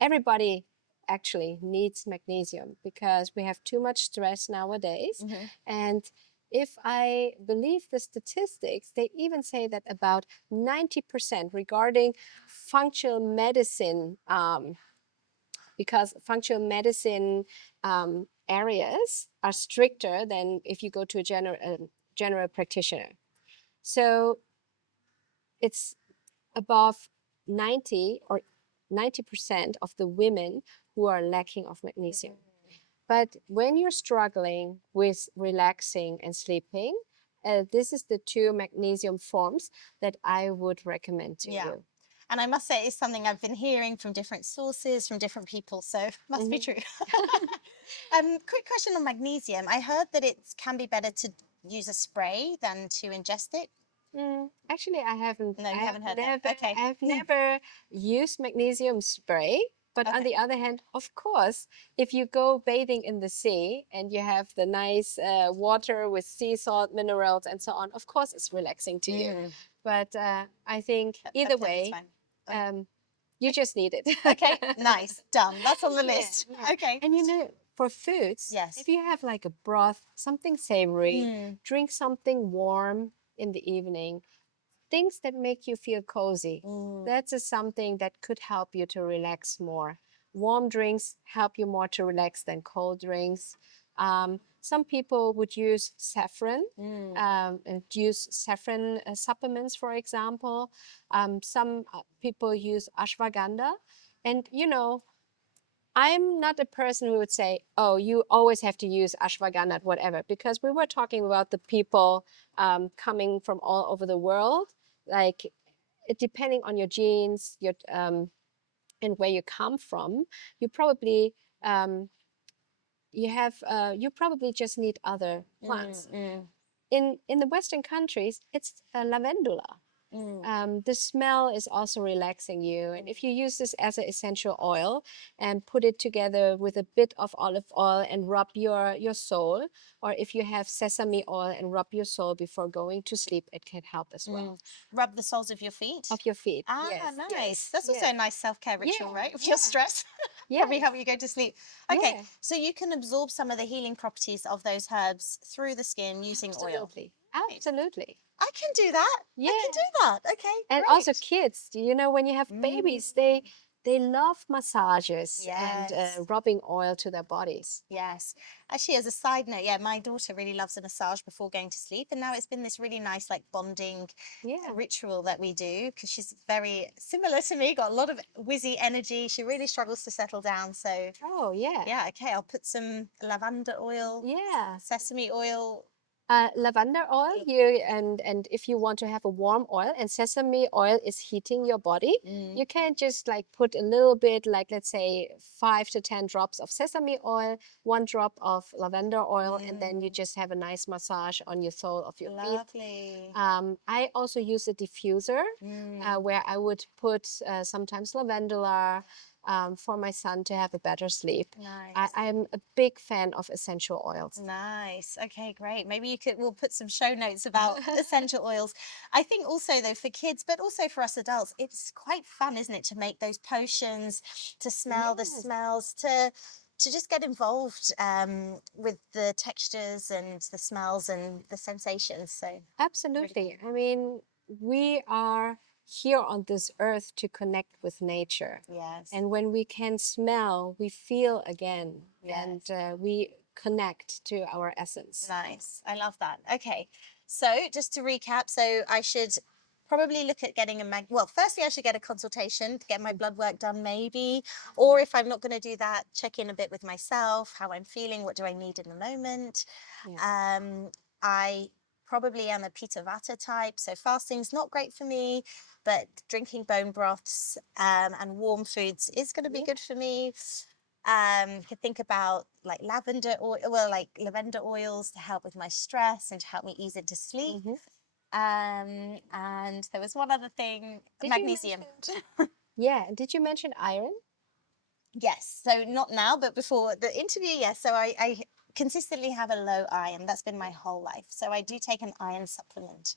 everybody actually needs magnesium, because we have too much stress nowadays. And if I believe the statistics, they even say that about 90% regarding functional medicine, because functional medicine areas are stricter than if you go to a general practitioner. So it's above 90 or 90% of the women who are lacking of magnesium. But when you're struggling with relaxing and sleeping, this is the two magnesium forms that I would recommend to you. And I must say, it's something I've been hearing from different sources, from different people, so must be true. Quick question on magnesium. I heard that it can be better to use a spray than to ingest it. Actually, I haven't. No, you haven't heard never, that. Okay. I've never used magnesium spray. But on the other hand, of course, if you go bathing in the sea and you have the nice water with sea salt, minerals, and so on, of course, it's relaxing to you. But I think either way, you just need it. Okay, nice, done. That's on the list. Yeah. Okay. And you know, for foods, yes, if you have like a broth, something savory, drink something warm in the evening, things that make you feel cozy. That's something that could help you to relax more. Warm drinks help you more to relax than cold drinks. Some people would use saffron and use saffron supplements, for example. Some people use ashwagandha. And, you know, I'm not a person who would say, oh, you always have to use ashwagandha, whatever, because we were talking about the people coming from all over the world. Like, depending on your genes, your and where you come from, you probably you probably just need other plants. In the Western countries, it's lavendula. The smell is also relaxing you. And if you use this as an essential oil and put it together with a bit of olive oil and rub your sole, or if you have sesame oil and rub your sole before going to sleep, it can help as well. Rub the soles of your feet? Of your feet. Ah, yes, nice. Yes, That's also a nice self-care ritual, right? If you're stressed. Yeah. Probably help you go to sleep. Okay, Yeah. so you can absorb some of the healing properties of those herbs through the skin using oil. Absolutely. I can do that. Yeah. I can do that. Okay. And great. also kids, you know, when you have babies, they love massages and Yes. rubbing oil to their bodies. Yes. Actually, as a side note, yeah, my daughter really loves a massage before going to sleep. And now it's been this really nice, like, bonding ritual that we do because she's very similar to me, got a lot of whizzy energy. She really struggles to settle down. So, Oh, yeah. yeah, okay, I'll put some lavender oil, sesame oil. Lavender oil, and if you want to have a warm oil and sesame oil is heating your body, you can just like put a little bit, like let's say 5 to 10 drops of sesame oil, 1 drop of lavender oil, and then you just have a nice massage on your sole of your feet. Lovely. I also use a diffuser where I would put sometimes lavender for my son to have a better sleep. Nice. I'm a big fan of essential oils. Nice. Okay, great. Maybe we'll put some show notes about essential oils. I think also though for kids, but also for us adults, it's quite fun, isn't it, to make those potions, to smell the smells, to just get involved with the textures and the smells and the sensations. So absolutely. I mean, we are here on this earth to connect with nature. Yes. And when we can smell, we feel again, and we connect to our essence. Nice. I love that. Okay. So just to recap, so I should probably look at getting well, firstly, I should get a consultation to get my blood work done, maybe. Or if I'm not going to do that, check in a bit with myself, how I'm feeling, what do I need in the moment. I probably am a Pitta Vata type, so fasting's not great for me, but drinking bone broths and warm foods is going to be good for me. You could think about like lavender oil, well, like lavender oils to help with my stress and to help me ease into sleep. And there was one other thing, magnesium. Did you mention iron? Yes, so not now, but before the interview, yes. So I consistently have a low iron. That's been my whole life. So I do take an iron supplement.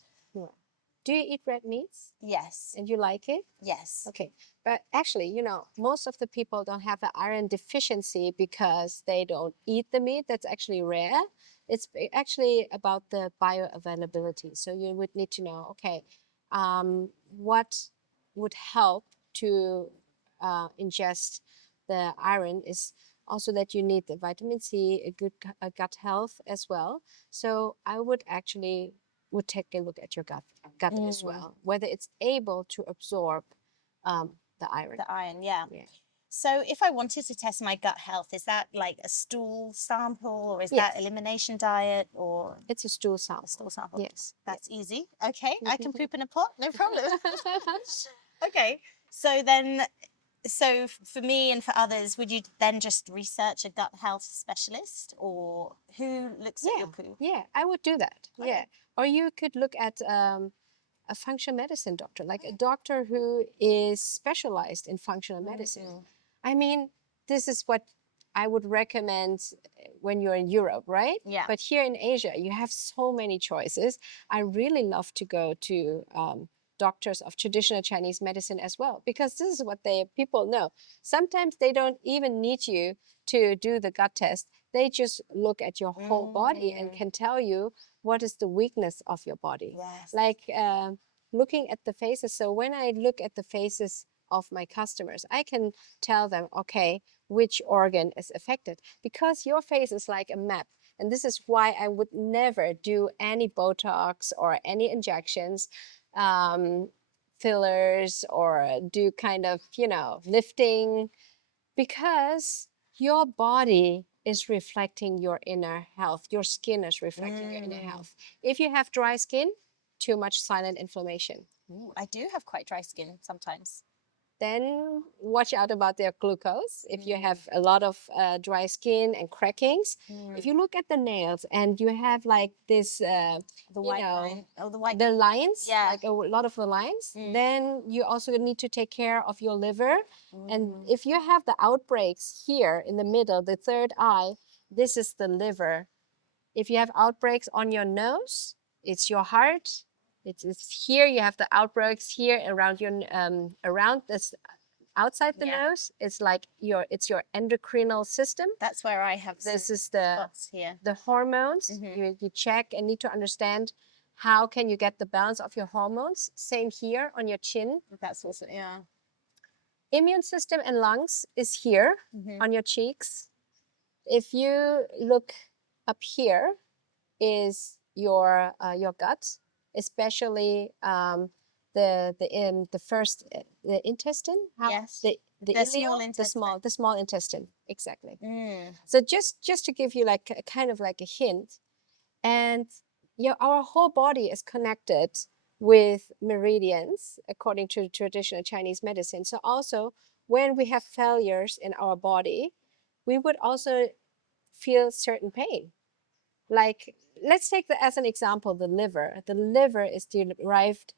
Do you eat red meats? Yes. And you like it? Yes. Okay. But actually, you know, most of the people don't have an iron deficiency because they don't eat the meat. That's actually rare. It's actually about the bioavailability. So you would need to know, okay, what would help to ingest the iron is also that you need the vitamin C, a good gut health as well. So I would actually would take a look at your gut as well, whether it's able to absorb the iron. The iron, yeah. Yeah. So if I wanted to test my gut health, is that like a stool sample, or is that Yes. elimination diet, or It's a stool sample. stool sample? Yes. That's easy. Okay, I can poop in a pot, no problem. Okay, so then, so for me and for others, would you then just research a gut health specialist, or who looks at your poo? Yeah, I would do that. Okay. Yeah. Or you could look at a functional medicine doctor, like a doctor who is specialized in functional medicine. I mean, this is what I would recommend when you're in Europe, right? Yeah. But here in Asia, you have so many choices. I really love to go to doctors of traditional Chinese medicine as well, because this is what people know. Sometimes they don't even need you to do the gut test. They just look at your whole body and can tell you what is the weakness of your body. Yes. Like looking at the faces. So when I look at the faces of my customers, I can tell them, okay, which organ is affected, because your face is like a map. And this is why I would never do any Botox or any injections, fillers, or do kind of, lifting, because your body is reflecting your inner health. Your skin is reflecting your inner health. If you have dry skin, too much silent inflammation. Ooh, I do have quite dry skin sometimes. Then watch out about their glucose. If you have a lot of dry skin and crackings, if you look at the nails and you have like this, The white line. Oh, the white. the lines, Yeah. like a lot of the lines, then you also need to take care of your liver. And if you have the outbreaks here in the middle, the third eye, this is the liver. If you have outbreaks on your nose, it's your heart. It's here. You have the outbreaks here around your around this outside the nose. It's like it's your endocrinal system. That's where I have This is the spots here. the hormones. You check and need to understand how can you get the balance of your hormones. Same here on your chin. That's also, yeah. Immune system and lungs is here on your cheeks. If you look up here, is your gut, especially the first the intestine. Yes. The The ileum, small intestine. the small intestine, exactly. So just to give you like a kind of like a hint, and our whole body is connected with meridians according to traditional Chinese medicine. So also when we have failures in our body, we would also feel certain pain. Like, let's take as an example the liver. The liver is derived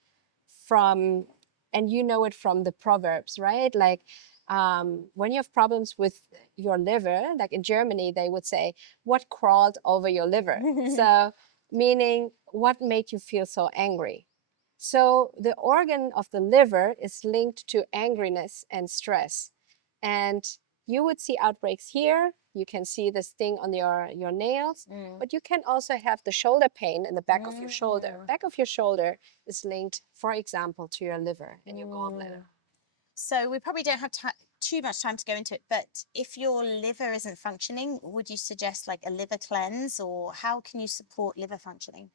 from, and you know it from the proverbs, right? Like when you have problems with your liver, like in Germany, they would say, "What crawled over your liver?" So, meaning, what made you feel so angry? So the organ of the liver is linked to angriness and stress. And you would see outbreaks here. You can see this thing on your nails, but you can also have the shoulder pain in the back of your shoulder. Back of your shoulder is linked, for example, to your liver and your gallbladder. So we probably don't have too much time to go into it, but if your liver isn't functioning, would you suggest like a liver cleanse, or how can you support liver functioning?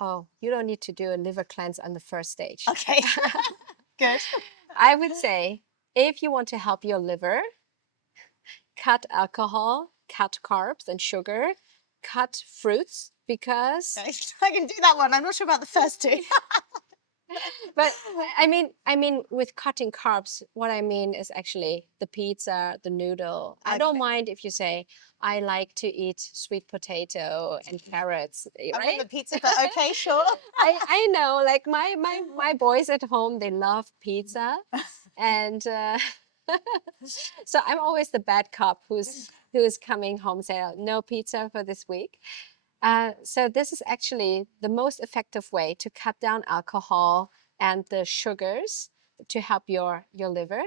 Oh, you don't need to do a liver cleanse on the first stage. Okay, good. I would say if you want to help your liver, cut alcohol, cut carbs and sugar, cut fruits, because I can do that one. I'm not sure about the first two. but I mean with cutting carbs, what I mean is actually the pizza, the noodle. I don't mind if you say I like to eat sweet potato and carrots, I right? mean the pizza, but okay, sure. I know, like my boys at home, they love pizza, and so I'm always the bad cop who's coming home saying no pizza for this week. So this is actually the most effective way to cut down alcohol and the sugars to help your liver.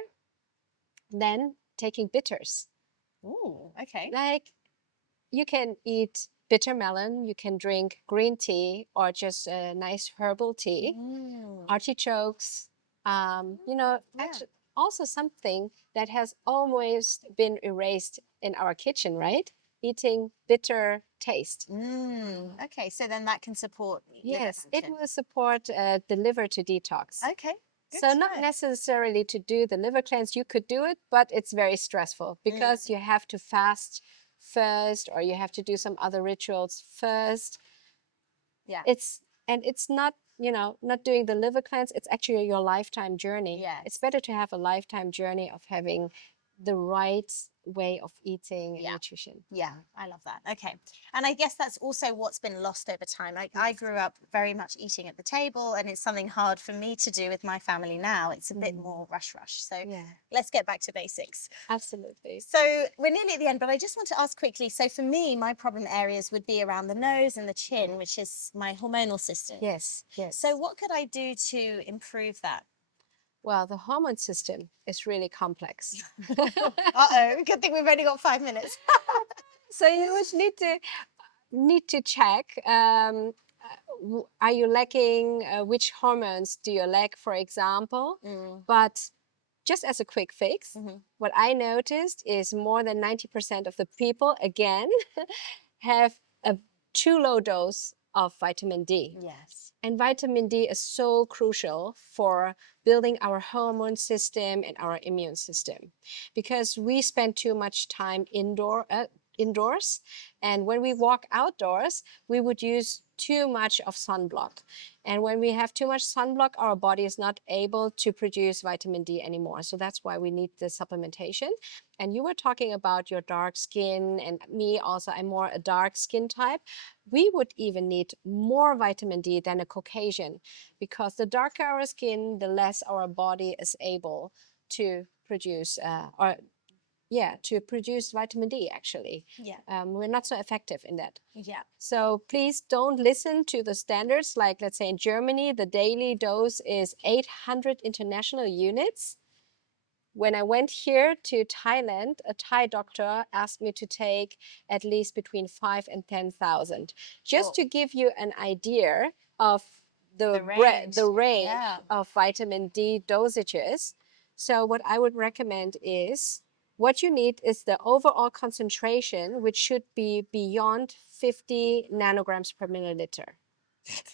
Then taking bitters. Ooh, okay. Like you can eat bitter melon, you can drink green tea or just a nice herbal tea, artichokes. also something that has almost been erased in our kitchen, right? Eating bitter taste. Okay, so then that can support liver Yes, it function. will support the liver to detox. Okay, good So to not know. necessarily to do the liver cleanse, you could do it, but it's very stressful because you have to fast first or you have to do some other rituals first. Yeah. It's not, not doing the liver cleanse, it's actually your lifetime journey. It's Yes. better to have a lifetime journey of having the right way of eating and nutrition. Yeah, I love that. Okay. And I guess that's also what's been lost over time. Like I grew up very much eating at the table, and it's something hard for me to do with my family now. It's a bit more rush. So let's get back to basics. Absolutely. So we're nearly at the end, but I just want to ask quickly. So for me, my problem areas would be around the nose and the chin, which is my hormonal system. Yes. So what could I do to improve that? Well, the hormone system is really complex. Uh-oh, good thing we've only got 5 minutes. So you would need to check, are you lacking, which hormones do you lack, for example? But just as a quick fix, what I noticed is more than 90% of the people, again, have a too low dose of vitamin D. Yes. And vitamin D is so crucial for building our hormone system and our immune system, because we spend too much time indoors, and when we walk outdoors, we would use too much of sunblock. And when we have too much sunblock, our body is not able to produce vitamin D anymore. So that's why we need the supplementation. And you were talking about your dark skin, and me also, I'm more a dark skin type. We would even need more vitamin D than a Caucasian, because the darker our skin, the less our body is able to produce to produce vitamin D, actually. We're not so effective in that. So please don't listen to the standards. Like, let's say in Germany, the daily dose is 800 international units. When I went here to Thailand, a Thai doctor asked me to take at least between 5 and 10,000, just to give you an idea of the range of vitamin D dosages. So what I would recommend is, what you need is the overall concentration, which should be beyond 50 nanograms per milliliter.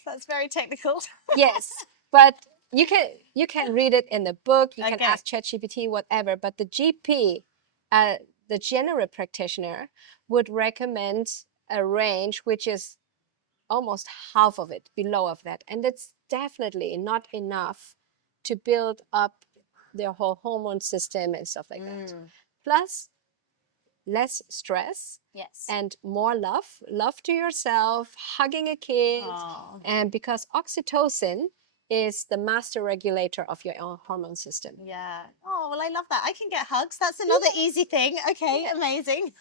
That's very technical. Yes, but you can read it in the book. You can ask ChatGPT, whatever. But the GP, the general practitioner, would recommend a range which is almost half of it, below of that, and it's definitely not enough to build up their whole hormone system and stuff like that. Plus, less stress and more love to yourself, hugging a kid. And because oxytocin is the master regulator of your own hormone system. Oh, well, I love that. I can get hugs. That's another easy thing. Okay, amazing.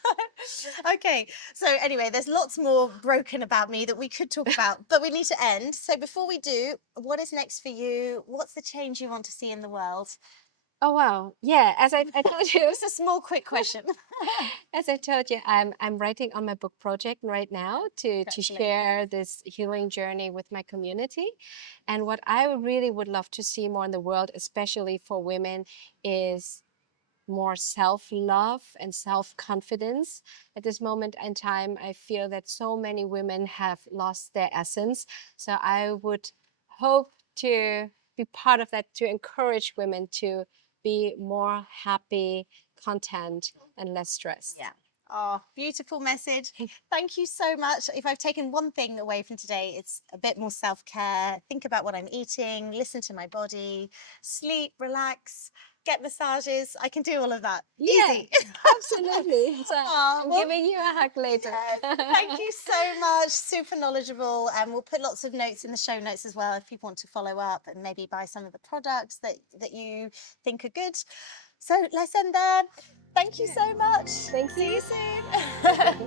Okay, so anyway, there's lots more broken about me that we could talk about, but we need to end. So before we do, what is next for you? What's the change you want to see in the world? Oh, wow. Yeah, as I told you. It's a small, quick question. As I told you, I'm writing on my book project right now to share this healing journey with my community. And what I really would love to see more in the world, especially for women, is more self-love and self-confidence. At this moment in time, I feel that so many women have lost their essence. So I would hope to be part of that, to encourage women to be more happy, content, and less stressed. Oh, beautiful message. Thank you so much. If I've taken one thing away from today, it's a bit more self-care. Think about what I'm eating, listen to my body, sleep, relax, get massages. I can do all of that. Easy. Absolutely. So I'm giving you a hug later. Thank you so much. Super knowledgeable. And we'll put lots of notes in the show notes as well if people want to follow up and maybe buy some of the products that you think are good. So let's end there. Thank you so much. Thank you. See you soon.